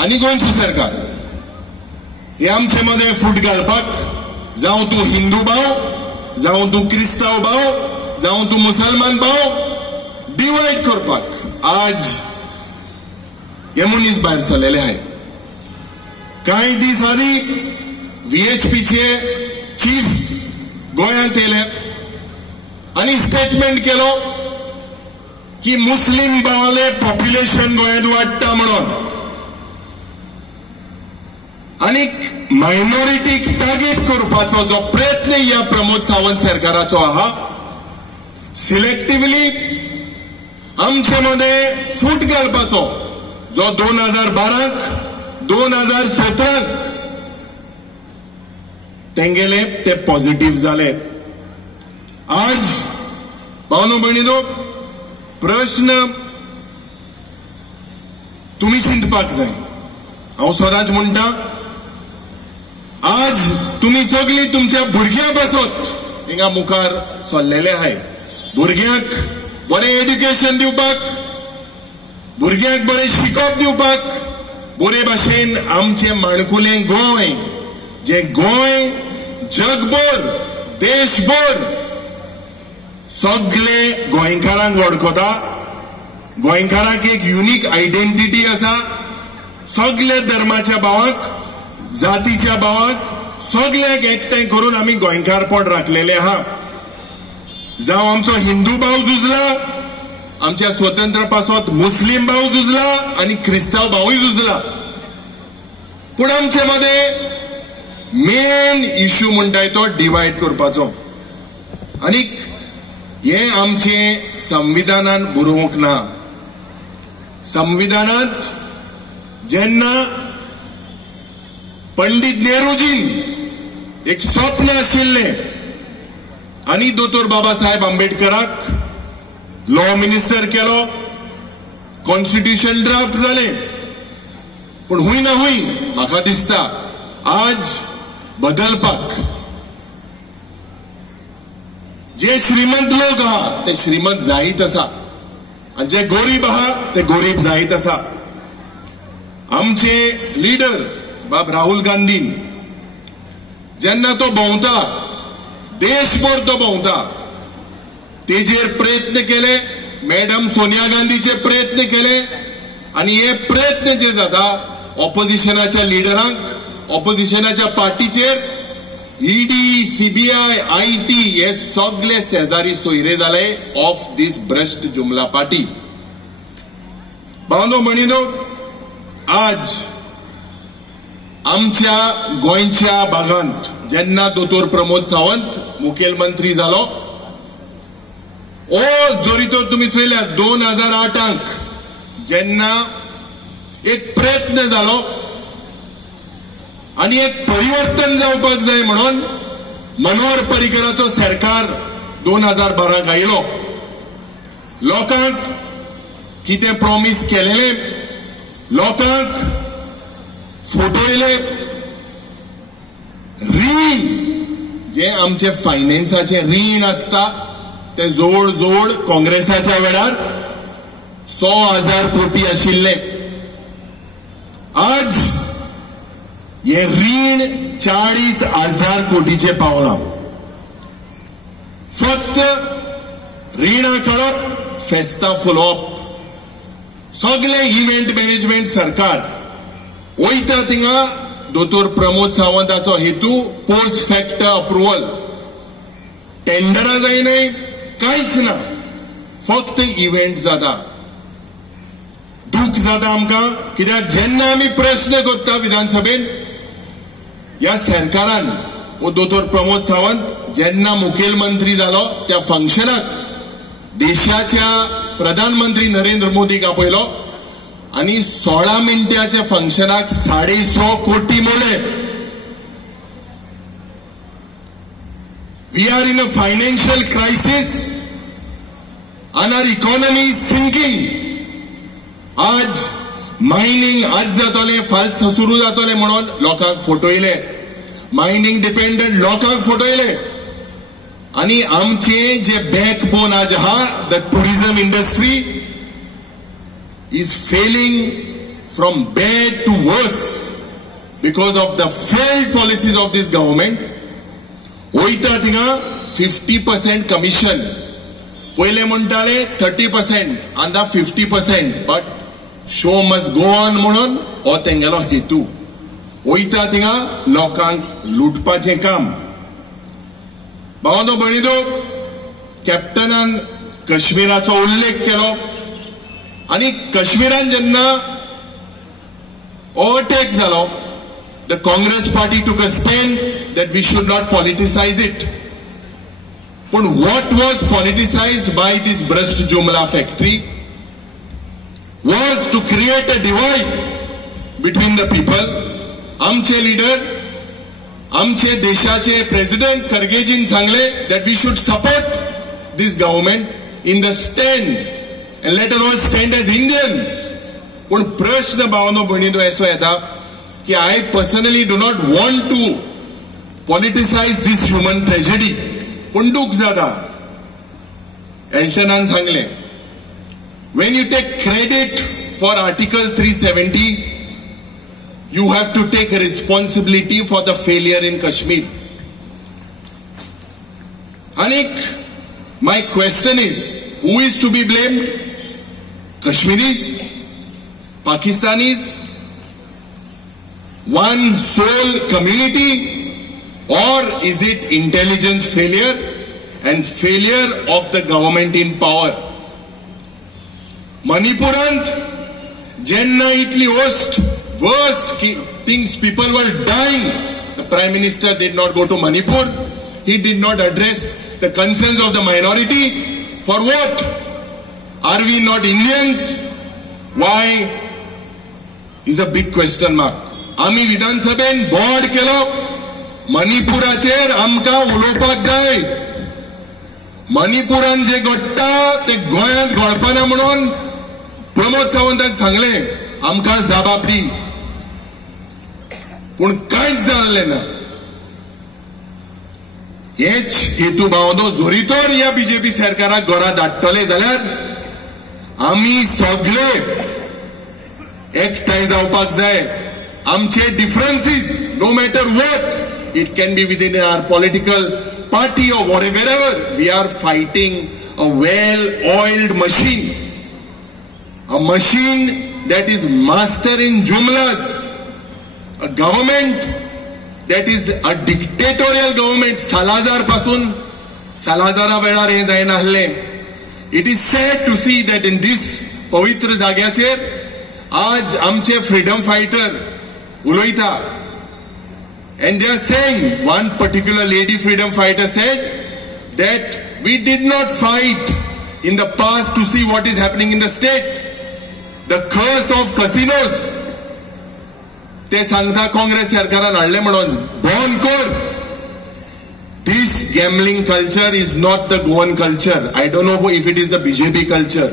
आनी गोंयचो सरकार हे आमचे मदें फूट घालपाक, जावं तूं हिंदू भाव, जावं तूं क्रिस्ताव भाव, जावं तूं मुसलमान भाव, डिवायड करपाक आज हे मनीस भायर सरलेले आहे. कांय दीस आदी VHPचे चीफ गोंयांत येयले आनी स्टेटमेंट केलो की मुस्लिम भावाले पॉप्युलेशन गोंयांत वाडटा म्हणून आनी मायनॉरिटीक टार्गेट करपाचो जो प्रयत्न ह्या प्रमोद सावंत सरकाराचो आहा, सिलेक्टिव्हली आमचे मध्ये फूट घालपाचो जो 2012 2017 तेंगेले ते पॉझिटिव्ह जाले. आज भावनो भयणीनो, प्रश्न तुम्ही चिंतपाक जाय. हांव सदांच म्हणटा, आज तुम्ही सगळी तुमच्या भुरग्यां पासत हिंगा मुखार सरलेले आहाय. भुरग्यांक बरें एड्युकेशन दिवपाक, भुरग्यांक बरें शिकप दिवपाक, बरे भाशेन आमचे माणकुलें गोंय, जे गोंय जगभर देशभर सगळे गोंयकारांक वळखता. गोंयकारांक एक युनिक आयडेंटिटी आसा. सगळे धर्माच्या भावांक, जातीच्या भावांक सगळ्याक एकठांय करून आमी गोंयकारपण राखलेले आहा. जावं आमचो हिंदू भाव झुजला, आमच्या स्वतंत्र पासत मुस्लिम भाव झुजला आणि क्रिस्ताव भावूय झुजला. पूण आमचे मध्ये मेन इश्यू म्हणटाय तो डिवायड करपाचो. आनीक हे आमचे संविधानान बरोवंक ना. संविधानांत जेन्ना पंडित नेहरूजीन एक स्वप्न आशिल्लें आनी दोतोर बाबासाहेब आंबेडकराक लॉ मिनिस्टर केलो, कॉन्स्टिट्यूशन ड्राफ्ट जाले. पण हुंय ना हुंय म्हाका दिसता आज बदलपाक जे श्रीमंत लोक आहा ते श्रीमंत जायत आसा आनी जे गरीब आहा ते गरीब जायत आसा. आमचे लीडर बाब राहुल गांधीन जेन्ना तो भोंवता, देशभर तो भोंवता, तेजेर प्रयत्न केले, मॅडम सोनिया गांधीचे प्रयत्न केले आणि हे प्रयत्न जे जाता ऑपोजिशनाच्या लिडरांक, ऑपोजिशनाच्या पार्टीचेर ईडी, सीबीआय, IT हे सगळे शेजारी सोयरे जाले ऑफ दिस भ्रष्ट जुमला पार्टी. भावनो भयणीनो, आज आमच्या गोंयच्या भागांत जेन्ना दोतोर प्रमोद सावंत मुखेलमंत्री जालो, ओ जोरी तर तुम्ही चयल्यार 2008 जेन्ना एक प्रयत्न जालो आणि एक परिवर्तन जावपाक जाय म्हणून मनोहर पर्रीकराचो सरकार 2012 आयलो. लोकांक कितें प्रॉमिस केलेले, लोकांक फटयले. रीण जे आमचे फायनान्साचे रीण आसता ते जवळ जवळ काँग्रेसाच्या वेळार 100,000 कोटी आशिल्ले. आज हे रीण 40,000 कोटीचे पावला. फक्त रीण काडप, फेस्ता फुलोवप, सगळे इव्हेंट मॅनेजमेंट सरकार वयता थिंगा. दोतोर प्रमोद सावंताचो हेतू पोस्ट फॅक्टर अप्रुवल, टेंडरां जायनाय, कांयच ना, फक्त इव्हेंट जाता. दूख जाता आमकां, कित्याक जेन्ना आमी प्रश्न करता विधानसभेन, ह्या सरकारान वो दोतोर प्रमोद सावंत जेन्ना मुखेलमंत्री जालो त्या फंक्शनाक देशाच्या प्रधानमंत्री नरेंद्र मोदीक आपयलो आणि 16 मिनटाच्या फंक्शनाक 150 कोटी मोले. We are in a financial crisis and our economy is sinking. आज मायनिंग आज जातले, फाल सुरू जातले म्हणून लोकांक फटयले, मायनिंग डिपेंडंट लोकांक फटयले. आणि आमचे जे बॅकबोन आज आहा, the tourism industry is failing from bad to worse because of the failed policies of this government. Oita tinga 50% commission. Poile montale 30% and the 50%. But show must go on म्हणून o tengelo hetu. Oita tinga lokang lutpaचे काम. भावनो बळीदो कॅप्टनान काश्मीराचो उल्लेख केलो आणि काश्मीरान जेन्ना overtake जालो, the Congress party took a stand that we should not politicize it. But what was politicized by this Brust Jumla factory was to create a divide between the people. आमचे leader, आमचे देशाचे president खरगेजीन सांगले that we should support this government in the stand and let us all stand as Indians. पण प्रश्न भावनो भणिनो असो येता की I personally do not want to politicize this human tragedy. पण दुख जाता. एल्टनान सांगले, when you take credit for Article 370, you have to take responsibility for the failure in Kashmir. Anik, my question is, who is to be blamed? Kashmiris? Pakistanis? One sole community? Or is it intelligence failure and failure of the government in power? Manipurant, Jenna Itli worst things, people were dying. The Prime Minister did not go to Manipur. He did not address the concerns of the minority. For what? Are we not Indians? Why? Is a big question mark. आम्ही विधानसभेन board केलो, मणिपुराचेर आमकां उलोवपाक जाय. मणिपुरान जे घडटा ते गोंयांत घडपाना म्हणून प्रमोद सावंताक सांगले आमकां जबाब दी. पूण कांयच जालें ना. हेच हेतू भावनो जोरीतोर ह्या बीजेपी सरकाराक घरा धाडटले जाल्यार आमी सगळे एकठांय जावपाक जाय. आमचे डिफरन्सीस, no matter what, it can be within our political party or wherever, we are fighting a well-oiled machine. A machine that is master in jumlas. A government that is a dictatorial government. Salazar pasun, Salazara वेळार हे जायना आहले. It is sad to see that in this पवित्र जाग्याचेर आज आमचे freedom fighter उलयता. And they are saying, one particular lady freedom fighter said that we did not fight in the past to see what is happening in the state. The curse of casinos. ते सांगता काँग्रेस सरकारान हाडले म्हणून बंद कर. This gambling culture is not the Goan culture. I don't know if it is the BJP culture.